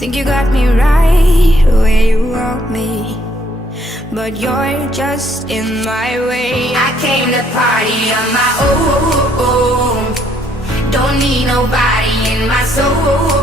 Think you got me right where you want me, but you're just in my way. I came to party on my own, don't need nobody in my soul.